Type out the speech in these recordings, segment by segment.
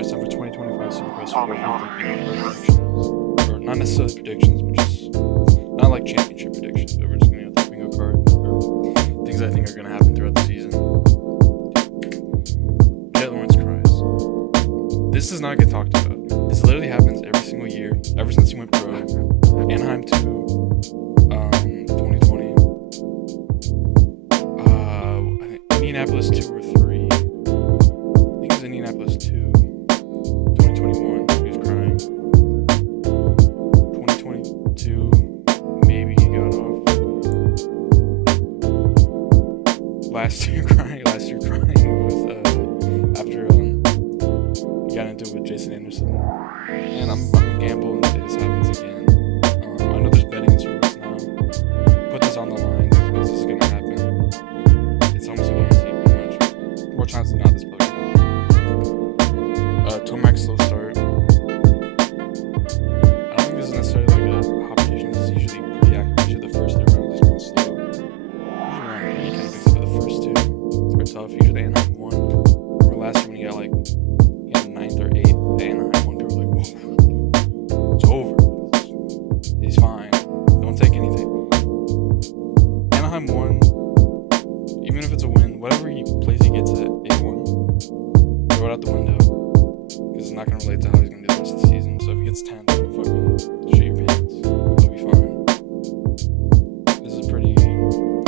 it's time for 2025 Supercross 450 predictions. Or not necessarily predictions, but just not like championship predictions, but we're just going to go through the bingo card or things I think are going to happen throughout the season. Jet Lawrence cries. This does not get talked about. This literally happens every single year, ever since he went pro. Anaheim 2, 2020. I think Indianapolis 2 or 3. I think it was Indianapolis 2. 2021, he was crying. 2022, maybe he got off. Last year crying was after he got into it with Jason Anderson. And I'm gonna gamble and say this happens again. I know there's betting in Supercross now. Put this on the line because this is gonna happen. It's almost a guarantee, pretty much. More times than not, this probably gonna happen. Tomac slow start. I don't think this is necessarily like a hot prediction. This is usually pretty accurate. Usually the first 3 rounds is going slow. Usually around 3, he kind of picks up for the first 2. It's quite tough. Usually Anaheim 1. Remember last year when he got like 9th or 8th, Anaheim 1, people were like, whoa, it's over. He's fine. Don't take anything. Anaheim 1, even if it's a win, whatever place he gets at A1, throw it out the window. Because it's not going to relate to how he's going to do the rest of the season. So if he gets 10th, then fucking shit your pants. He'll be fine. This is a pretty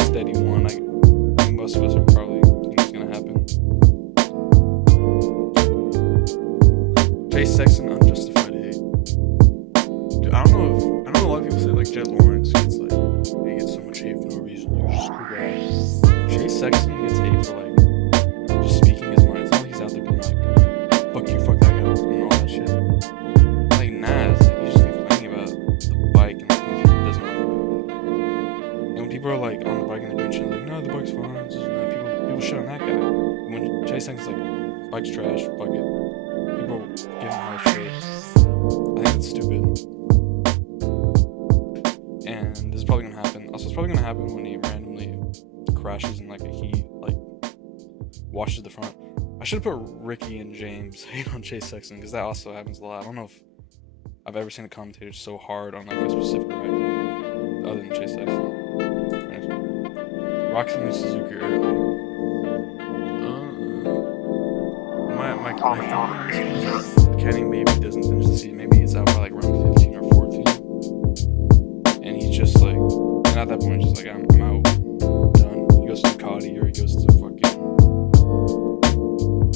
steady one. I think most of us are probably think it's going to happen. Chase Sexton, unjustified hate. Dude, I know a lot of people say like Jet Lawrence gets like he gets so much hate for no reason. Like just cool guy. Chase Sexton gets hate for like just speaking his mind. It's not like he's out there being like, fuck you, fuck that guy, and all that shit. Like nah, it's like he's just complaining about the bike and the things he doesn't like. And when people are like on the bike and they're doing shit like, no, the bike's fine, it's just, people shit on that guy. And when Chase Sexton's like, bike's trash, fuck it. People give him high shit. I think it's stupid. And this is probably gonna happen. Also, it's probably gonna happen when he randomly crashes in like a heat, like washes the front. I should have put Ricky and James hate on Chase Sexton because that also happens a lot. I don't know if I've ever seen a commentator so hard on like a specific rider other than Chase Sexton. Roxanne Suzuki early. My feeling is that Kenny maybe doesn't finish the season. Maybe he's out by like round 15 or 14. And he's just like, and at that point, he's just like, I'm out. Done. He goes to Ducati or he goes to fucking,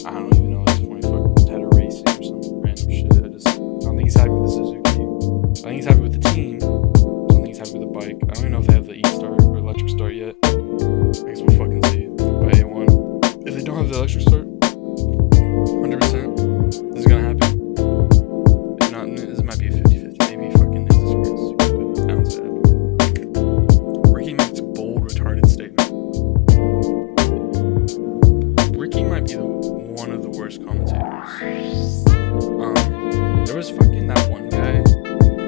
I don't even know at this point, fucking Tedder Racing or some random shit. I don't think he's happy with the Suzuki. I think he's happy with the team. I don't think he's happy with the bike. I don't even know if they have the E-Start or electric start yet. I guess we'll fucking see by A1. If they don't have the electric start, 100%, this is gonna happen. If not, this might be a 50-50. Maybe fucking this is stupid. Downside. Ricky makes a bold, retarded statement. Ricky might be one of the worst commentators. There was fucking that one guy. I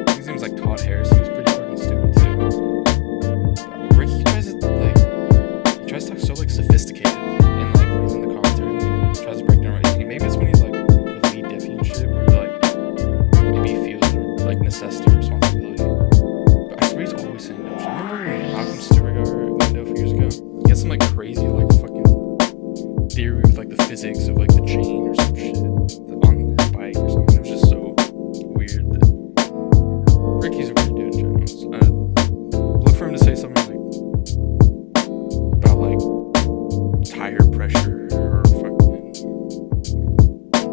think his name was like Todd Harris. He was pretty fucking stupid too. Ricky tries to talk so like sophisticated and like when he's in the commentary. He tries to break down right. Maybe it's when he's like with Lee Diffie and shit, where like maybe he feels like necessity or responsibility. But I swear he's always saying dumb shit. Remember when Malcolm Stewart got hurt window a few years ago? He had some like crazy like fucking theory with like the physics of like the chain or some shit on his bike or something. It was just so weird. Ricky's a weird dude in general. So look for him to say something like about like tire pressure or fucking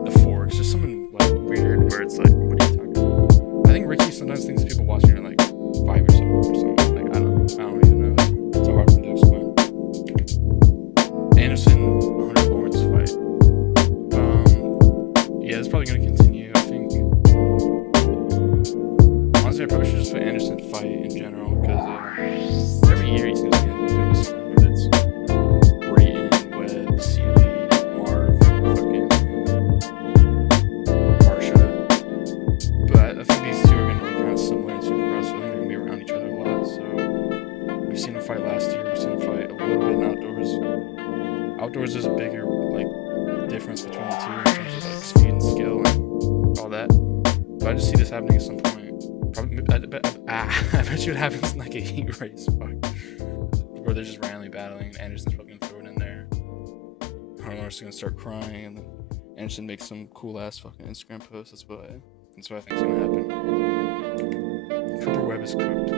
the force, just something like weird where it's like, what are you talking about? I think Ricky sometimes thinks people watching are like 5 years old or something. Like I don't even know. It's so hard for him to explain. Anderson 100 Lawrence fight. Yeah, it's probably gonna continue. I think honestly, I probably should just put Anderson fight in general because every year he seems to get doing something. Whether it's Brayton, Webb, Seeley, Marv, fucking Marsha. But I think these two are gonna be kind of similar in Supercross. So I think they're gonna be around each other a lot. So we've seen them fight last year. We've seen them fight a little bit in outdoors. Outdoors is a bigger like difference between the two in terms of like speed and skill. And But I just see this happening at some point. Probably, I bet you it happens in like a heat race, fuck. Where they're just randomly battling, and Anderson's probably gonna throw it in there. Hunter's gonna start crying, and then Anderson makes some cool ass fucking Instagram post. That's what I think's gonna happen. Cooper Webb is cooked.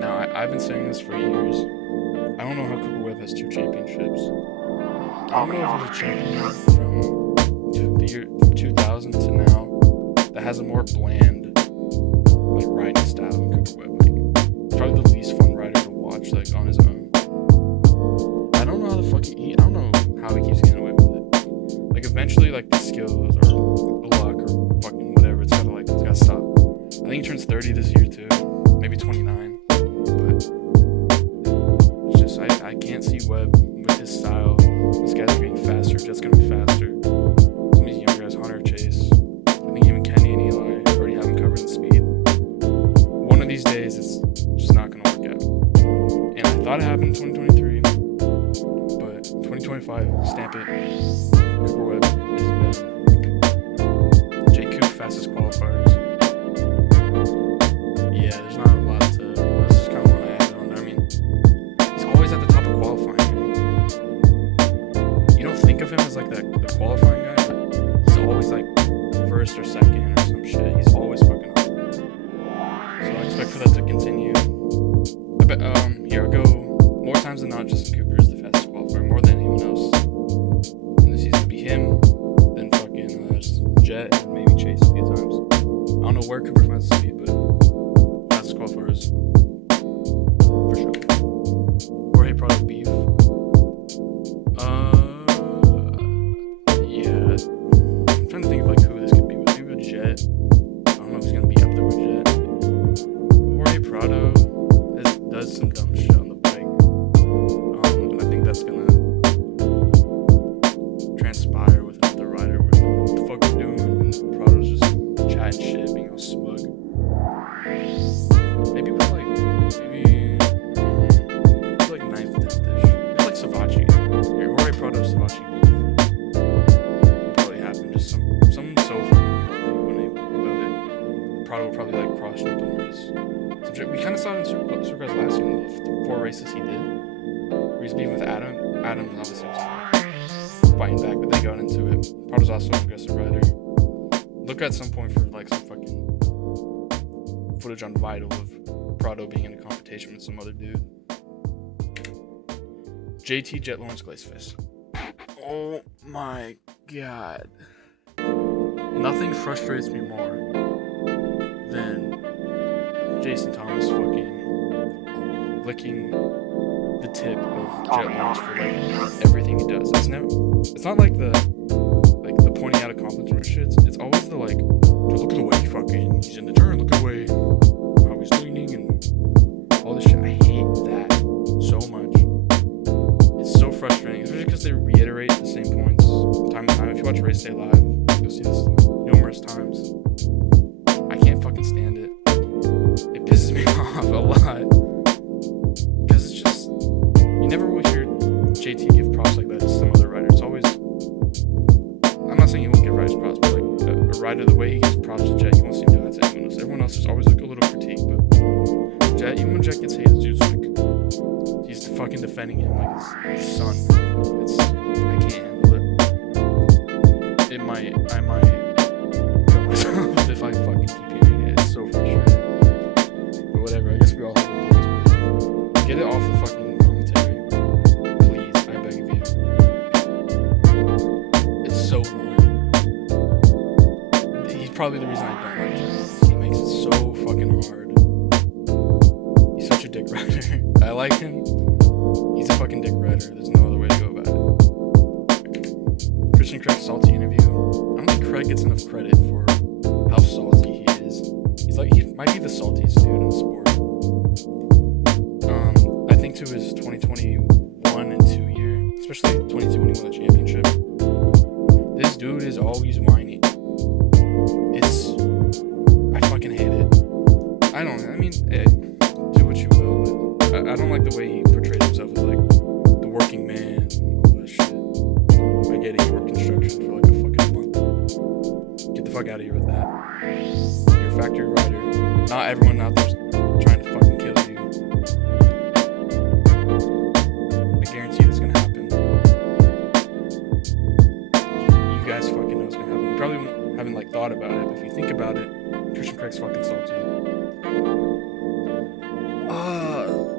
Now I've been saying this for years. I don't know how Cooper Webb has 2 championships. I don't know if there's a champion from the year 2000 to now that has a more bland like riding style than Cooper Webb. Like, probably the least fun rider to watch like on his own. I don't know how the fuck I don't know how he keeps getting away with it. Like eventually like the skills or luck or fucking whatever, it's gotta stop. I think he turns 30 this year too. Maybe 29. But it's just I can't see Webb with his style. These guys are getting faster, Jet's gonna be faster. Some of these young guys, Hunter, Chase, I think even Kenny and Eli already have him covered in speed. One of these days it's just not gonna work out. And I thought it happened in 2023, but 2025, stamp it. Cooper Webb is done. J. Coop, fastest qualifiers. Yeah, there's not a lot to. That's just kind of what I added on there. I mean, he's always at the top of qualifying. You don't think of him as like the qualifying guy, but he's always like first or second or some shit. He's always fucking up. So I expect for that to continue. I bet. Here I go. More times than not, Justin Cooper is the fastest qualifier, more than anyone else. And this season to be him, then fucking Jet, and maybe Chase a few times. I don't know where Cooper finds the speed, but fastest qualifiers for sure. Jorge Prado beef. Yeah. I'm trying to think of like who this could be. Maybe with Jet. I don't know if he's gonna be up there with Jet. Jorge Prado does some dumb shit on the bike. And I think that's gonna transpire with another rider where what the fuck are you doing? And Prado's just chatting shit, being all smug. Maybe with like ninth, 10th-ish. Maybe like Savachi. Jorge Prado, Savachi. Will probably happen. Just something so fucking crazy when they about it. Prado will probably like cross jump the horse. We kind of saw it in Supercross last year in the 4 races he did. Where he's being with Adam. Adam obviously was fighting back, but they got into it. Prado's also an aggressive rider. Look at some point for like some fucking footage on Vital of Prado being in a competition with some other dude. JT Jet Lawrence Glazeface. Oh my god. Nothing frustrates me more than Jason Thomas fucking licking the tip of Jet Lawrence for like everything he does. It's not like the pointing out accomplishment shit. It's always the like, dude, look at the way he's in the turn, look at the way how he's leaning and all this shit. I hate that so much. It's so frustrating, especially because they reiterate the same points time and time. If you watch Race Day Live, you'll see this numerous times. I can't fucking stand it. It pisses me off a lot. Because it's just, you never will hear JT give props like that to some other rider. It's always, I'm not saying he won't give riders props, but like a rider, the way he gives props to Jet, he won't seem to do that to anyone else. Everyone else is always like a little critique, but Jet, even when Jet gets hate, this dude's like, he's fucking defending him like his son. I can't handle it. I might kill myself if I fucking keep hearing it. It's so frustrating. But whatever, I guess we all have a voice. Get it off the fucking commentary. Please, I beg of you. It's so annoying. He's probably the reason I don't like Jet. He makes it so fucking hard. He's such a dick rider. I like him. He's a fucking dick rider. There's no other way to go about it. Christian Craig's salty interview. I don't think Craig gets enough credit for how salty he is. He might be the saltiest dude in the sport. I think to his 2021 and 2 year, especially 22 when he won the championship, this dude is always whiny. I fucking hate it. Hey, do what you will, but I don't like the way he portrays himself as like the working man and all that shit. I get it, he worked construction for like a fucking month. Get the fuck out of here with that. You're a factory rider. Not everyone out there's trying to fucking kill you. I guarantee you it's gonna happen. You guys fucking know it's gonna happen. You probably haven't like thought about it, but if you think about it, Christian Craig's fucking salty.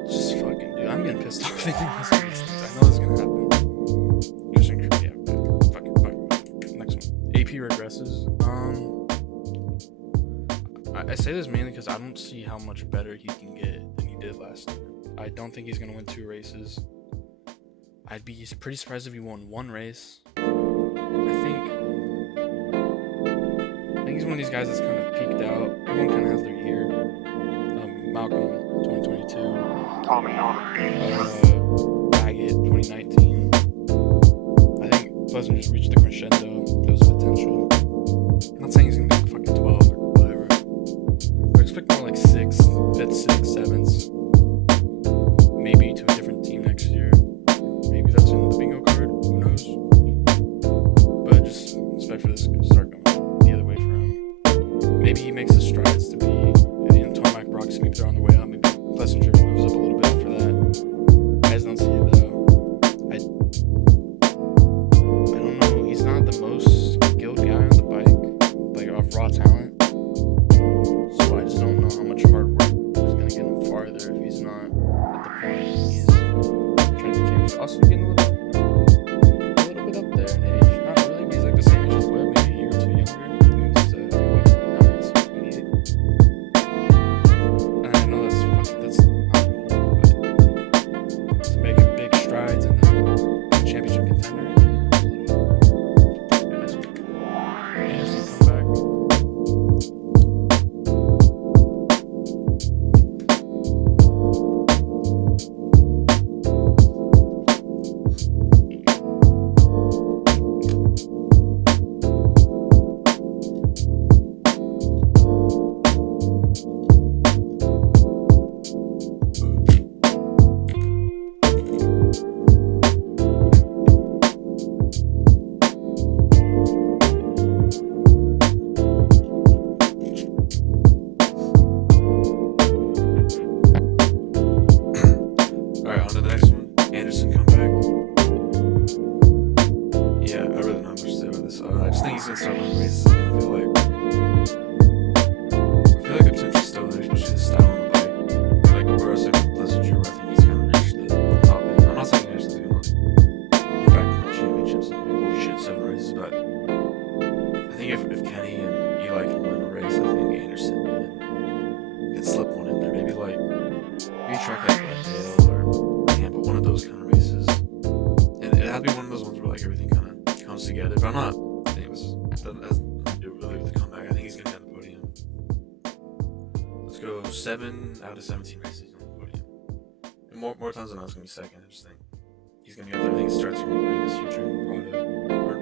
Just fucking dude, I'm getting pissed off thinking about these things. I know this is gonna happen. Christian Craig, yeah, fucking. Next one. AP regresses. I say this mainly because I don't see how much better he can get than he did last year. I don't think he's gonna win 2 races. I'd be pretty surprised if he won 1 race. I think he's one of these guys that's kind of peaked out. Everyone kind of has their year. Malcolm, 2022. Baggett, 2019. I think Pleasant just reached the crescendo. There was potential. I'm not saying he's gonna be like fucking 12 or whatever. But expect more like 6th, 5th, 6th, 7th. Maybe to a different team next year. Maybe that's in the bingo card. Who knows? But just expect for this to start going the other way for him. Maybe he makes the strides to be in Tarmac Brock's. Maybe they're on their way out. Maybe Plessinger moves up a little bit after that. I just don't see it though. I don't know. He's not the most skilled guy on the bike, like off raw talent. So I just don't know how much hard work is gonna get him farther if he's not at the point he's trying to be champion. Also getting a little bit up there in age. Not really, but he's like the same age as Webb, maybe a year or 2 younger. I think he's 28. And I know that's not cool, but to make big strides and championship contender. Anderson come back. Let's go 7 out of 17 races on the podium. And more times than not, it's going to be second. I just think he's going to be up there. I think it starts going to be better this year during Prado. Or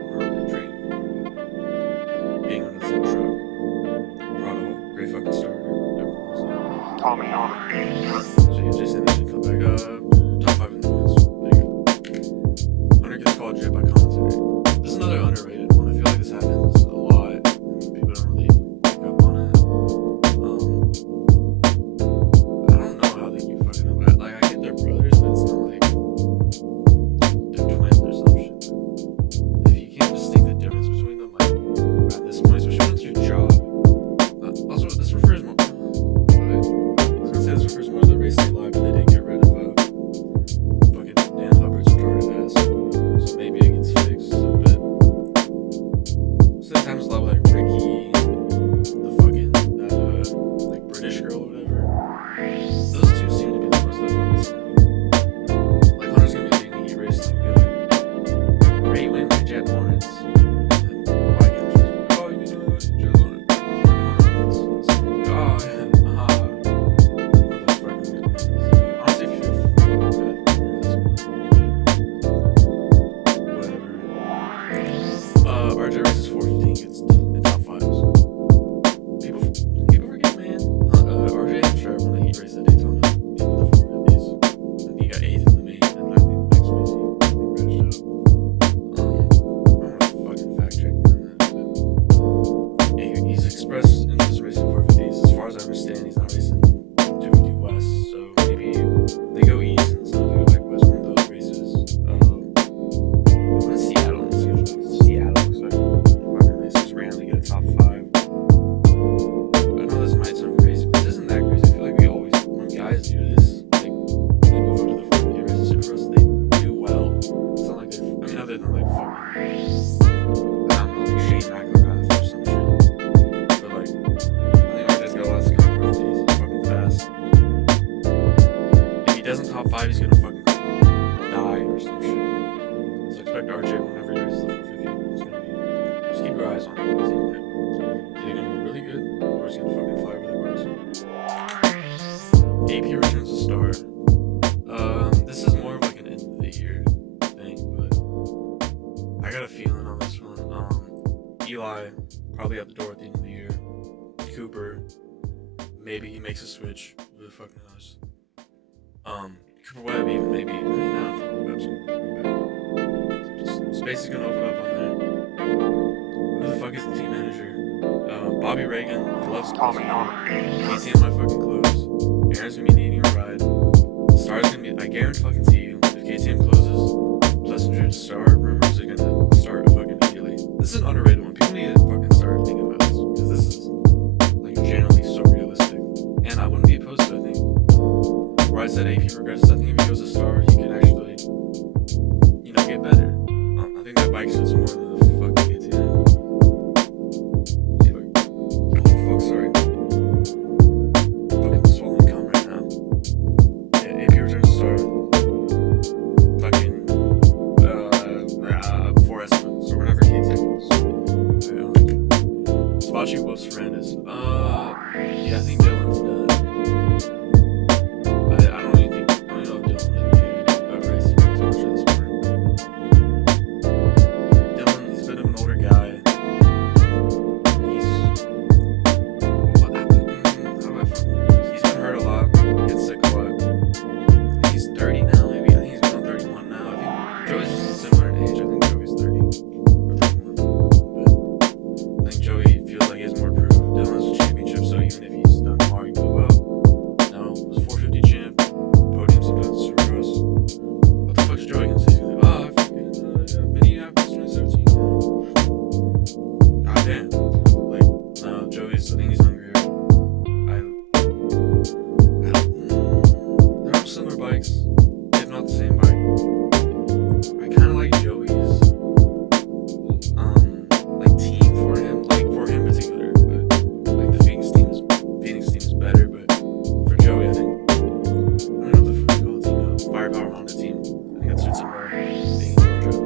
train. Being on the same truck. Prado, great fucking starter. Everyone knows that. So yeah, Jason should come back up. Top 5 in the points. There you go. Hunter gets called Jet by commentary. This is another underrated one. I feel like this happens a lot. And people don't really pick up on it. I don't know how they keep fucking up. Like, I get their brothers, but it's not like they're twins or some shit. If you can't distinct the difference between them, like, at this point, especially when it's your job. Also, this refers more. I was gonna say this refers more to the race they live, but they didn't get rid of fucking Dan Hubbard's retarded ass. So maybe it gets fixed a bit. Sometimes a lot with like Ricky, the fucking like British girl or whatever. Those two seem to be the most that fucking smooth. Like Hunter's gonna be thinking he races and be like, great win by Jet Lawrence. And then why can't just be like, oh, you know what, Jet Lawrence, fucking Hunter wins. So, oh yeah, that's fucking good. Honestly, if you feel fucking bad, whatever. RJ races 415 gets in top 5s. People forget, man. RJ expressed interest in racing 450s. As far as I understand, he's not racing 250 West, so maybe they go east and some they go back west. One of those races. What's Seattle? Seattle looks like fucking races randomly get a top 5. I know this might sound crazy, but this isn't that crazy. I feel like we always, when guys do this, like they move up to the 450 races, Supercross, they do well. It's not like they're, I mean, other than like fucking, I don't know, like Shane McElrath or some shit. But like, I think Archer's got lots of comfort. He's fucking fast. If he doesn't top 5, he's gonna fucking die or some shit. So expect RJ whenever he races the 450. It's gonna be, just keep your eyes on him. He's either gonna be really good or he's gonna fucking fly over the bars. AP returns to star. This is more of like an end of the year thing, but I got a feeling on this one. Eli probably at the door at the end of the year. Cooper, maybe he makes a switch. Who the fuck knows? Cooper Webb even maybe. I mean, I don't think Webb's gonna be back. Space is gonna open up on there. Who the fuck is the team manager? Bobby Reagan loves Tommy. KTM my fucking close. Aaron's gonna be needing a ride. Star's gonna be. I guarantee you, if KTM closes, Plessinger to Star rumors are gonna start fucking immediately. This is an underrated one. People need to fucking start thinking about this because this is like genuinely so realistic. And I wouldn't be opposed to it. I think where I said AP progresses, I think if he goes to Star, he can actually, you know, get better. I think that bike suits more than the fucking KTM. Oh fuck, sorry. Fucking swallowing cum right now. Yeah, AP returns to Star. Fucking 4 estimates, so whenever KTM goes. Yeah. Spachi whoops Fernandez. Yeah, I think Dylan's done. I don't even know if Dylan really cares about racing too much at this point. Dylan, he's a bit of an older guy. He's been hurt a lot, gets sick a lot. He's 30 now, maybe. I think he's going on 31 now. I think Joey's similar in age. I think Joey's 30 or 31. But I think Joey feels like he has more to prove. Dylan has a championship, so even if he's done tomorrow, he can go out. No, was 450 champ, podium sometimes Supercross. What the fuck's Joey gonna say? He's gonna be like, I fucking Minneapolis 2017. God damn. Like, no, Joey's, I think he's hungrier. They're on similar bikes, if not the same bike. I kind of like Joey's, like team for him, like for him in particular. But like the Phoenix team is better. But for Joey, I think I don't know what the fuck they call the team now. Firepower Honda team. I think that suits him better. Being in Georgia,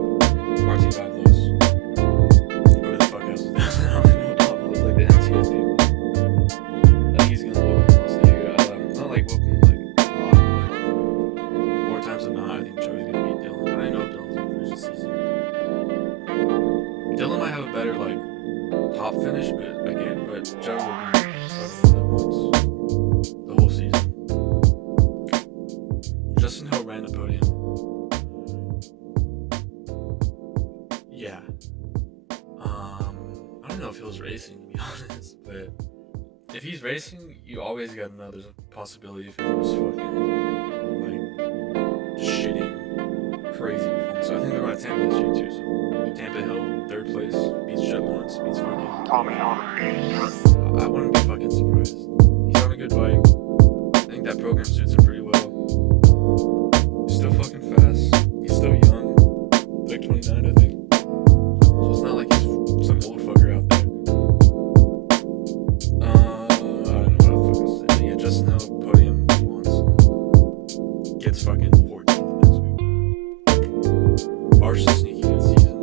Martin Pavlos. Whoever the fuck else is down there. I don't even know what Pavlos, like the MTS people. I think he's gonna whoop him once they hear it. Not like whoop him like a lot, but like more times than not, I think Joey's gonna beat Dylan. I know Dylan's gonna finish the season. Dylan might have a better like top finish, but Joey will be fucking the once the whole season. Justin Hill ran the podium. Yeah. I don't know if he was racing, to be honest, but if he's racing, you always gotta know there's a possibility if he was fucking like just shitting crazy performance. So I think they're going to Tampa this year too. So Tampa Hill, 3rd place, beats Jet Lawrence, beats fucking Tommy. I wouldn't be fucking surprised. He's on a good bike. I think that program suits him pretty well. He's still fucking fast. He's still young. Like 29, I think. So it's not like he's some old fucker out there. I don't know what the fuck else to say. Yeah, Justin Hill, podium once. Gets fucking 14th next week. Barsh is a sneaky good season.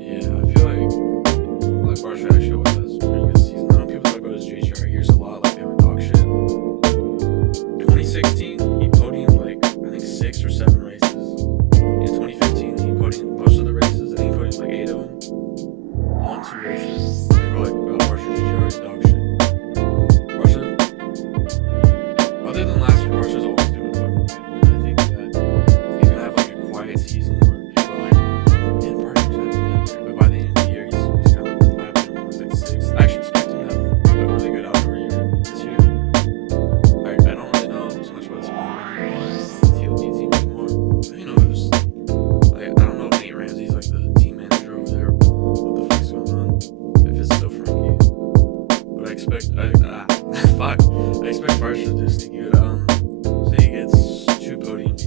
Yeah, I feel like Barsh actually always has a pretty good season. I know people talk about his JGR years a lot, like they were dog shit. 2016, he podiumed like I think 6 or 7 races. In 2015, he podiumed most of the races. I think he podiumed like 8 of them. 1-2 races. People were like, Barsha JGR is dog shit. Barsha, other than last year, Barsha's always doing fucking good. And I think that he's gonna have like a quiet season where people are like, man, Barsha's gonna be up there. But by the end of the year, he's kind of like 5 like 6. fuck. I expect Marshall to do sneaky good. Say he gets 2 podiums.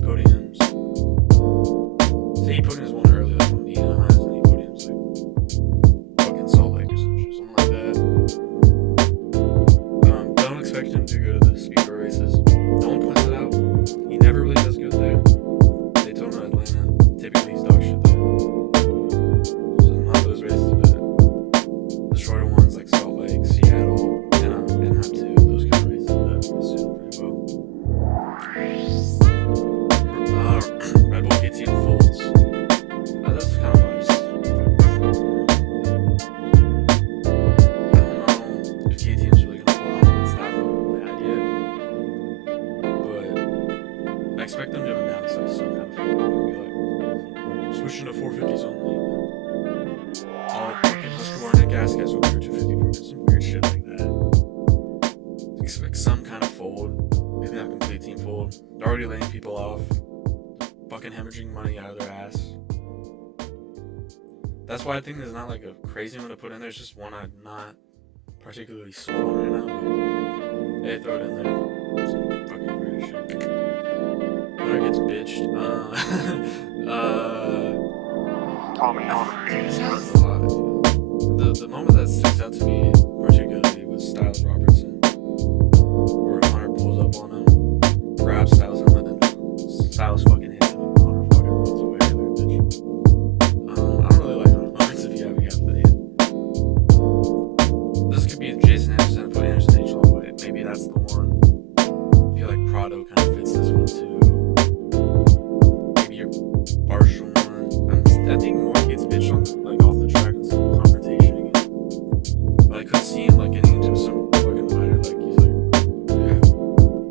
Say he podiums one early, like when Nina has any podiums, like fucking Salt Lake or something like that. Don't expect him to go to the speedway races. No one points it out. He never really does good there. Daytona, Atlanta, typically he's dog shit there. So not those races, but the shorter ones like Salt Lake, Seattle, and too. Those kind of races that suit him pretty well. Red Bull KTM folds. That's kind of nice. I don't know if KTM's really gonna fold on. It's not bad yet, but I expect them to announce like some kind of fold. Be like switching to 450s only. All fucking Husqvarna gas guys will be 250 programs, some weird shit like that. Expect some kind of fold, maybe not complete team fold. They're already laying people off, fucking hemorrhaging money out of their ass. That's why I think there's not like a crazy one to put in there. It's just one I'm not particularly sold on right now, but hey, throw it in there. Some fucking weird shit. Winner gets bitched. This happens a lot. The moment that sticks out to me particularly was Styles Robertson, where Hunter pulls up on him, grabs Styles and then Styles fucking hits him and Hunter fucking runs away like a bitch. I don't really like Hunter moments if you haven't got the hit. This could be Jason Anderson, put Anderson H off, but maybe that's the one. I feel like Prado kind of fits this one too. Maybe your Marshall one. I think more gets bitched on like off the track with some confrontation again. But I could see him like getting into some fucking fighter, like he's like, yeah,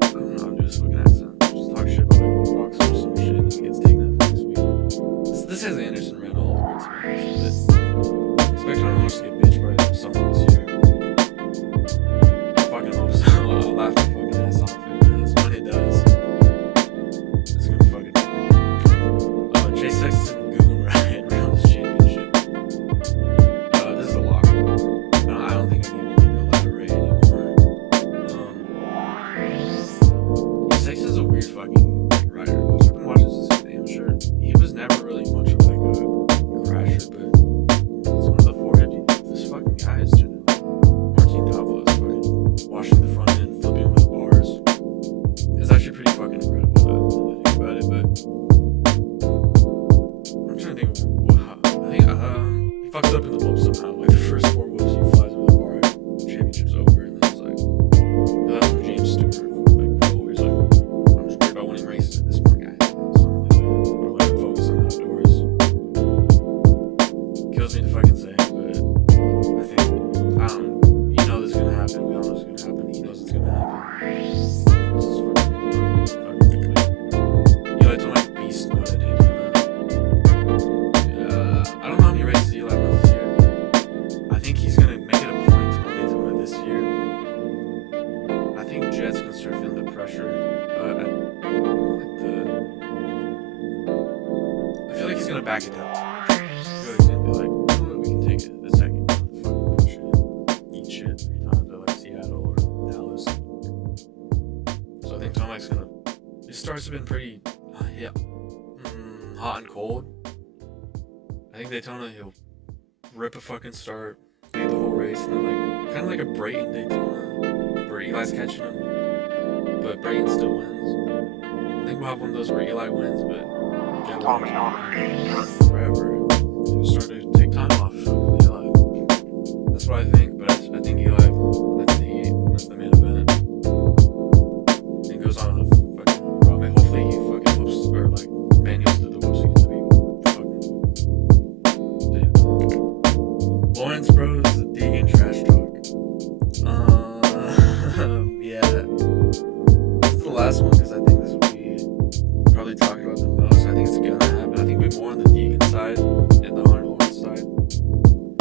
I don't know, I'm just fucking accent. Just talk shit about like rocks or some shit and he gets taken out for next week. This has Anderson ran all over it to be honest. But expect Hunter to get bitched by someone this year. I fucking hope so. I'll laugh my fucking ass off if it does. When it does, it's gonna fucking happen. Chase Sexton goon riot round this championship. This is a lock. I don't think I even need to elaborate anymore. Sexton's a weird fucking rider. I've been watching since he was an amateur. He was never really much of like a crasher, but it's one of the 450. This fucking guy is turning Martin Davos fucking washing the front end, flipping with bars. It's actually pretty fucking incredible to think about it, but I'm trying to think of I think he fucks up in the whoop somehow. Like the first 4 whoops he flies over the bar, championship's over, and then it's like that's from James Stewart. Like always like, I'm just worried about winning races at this point, guys. Something like that. Or let him focus on outdoors. Kills me to fucking say it, but I think you know this is gonna happen, we all know it's gonna happen, he knows it's gonna happen. This is fucking crazy. Eli told my beast mode at Daytona. I don't know how many races Eli runs this year. I think he's gonna make it a point to win Daytona this year. I think Jet's gonna start feeling the pressure. I feel like he's gonna back it down. I feel like he's gonna be like, you know what, we can take it a second, fucking push it, eat shit 3 times at like Seattle or Dallas. So I think Tomac's gonna. His starts have been pretty, hot and cold. I think Daytona he'll rip a fucking start, lead the whole race, and then like kind of like a Brayton Daytona, where Eli's catching him, but Brayton still wins. I think we'll have one of those where Eli wins, but Jet will forever. He'll start to take time off Eli. That's what I think, but I think Eli, that's the main event. He goes on a fucking run. Hopefully he fucking whoops, or like manuals to the whoops again to be fucking. Lawrence Bros, Deegan trash talk. Yeah. This is the last one because I think this will be probably talking about the most. I think it's gonna happen. I think we're more on the Deegan side and the Hunter Lawrence side.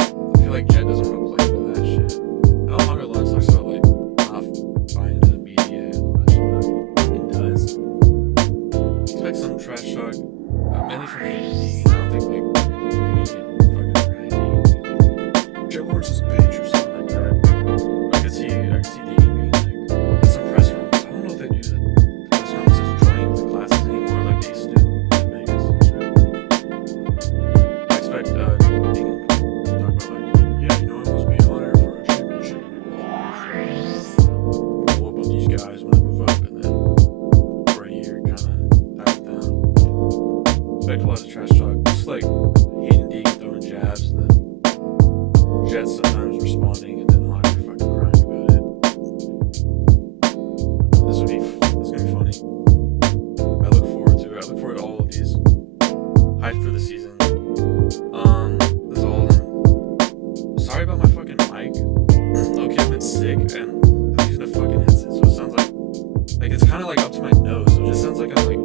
I feel like Jet doesn't want to play into that shit. I know Hunter Lawrence talks about like not buying into the media and all that shit, but he does. Expect some trash talk, mainly from Deegan. I don't think like you're gonna get fucking Jet Lawrence is a bitch or something like that. I could see Jets sometimes responding and then I'll be fucking crying about it. This gonna be funny. I look forward to it. I look forward to all of these. Hyped for the season. That's all. Sorry about my fucking mic. Okay, I've been sick and I'm using a fucking headset, so it sounds like it's kind of like up to my nose, so it just sounds like I'm like